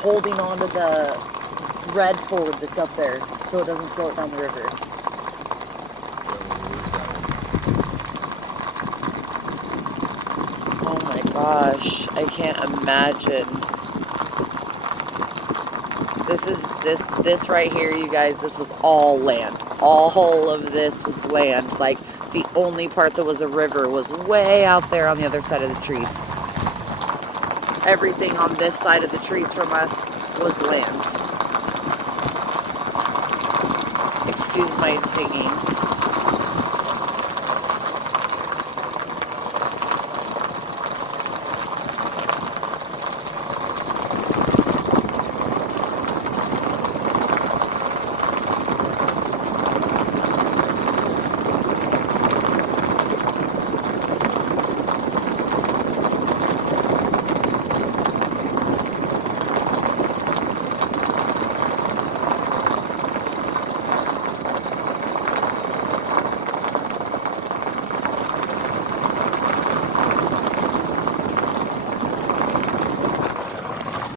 holding onto the red Ford that's up there so it doesn't float down the river. Oh my gosh, I can't imagine. This right here, you guys, this was all land. All of this was land. Like, the only part that was a river was way out there on the other side of the trees. Everything on this side of the trees from us was land. Excuse my digging.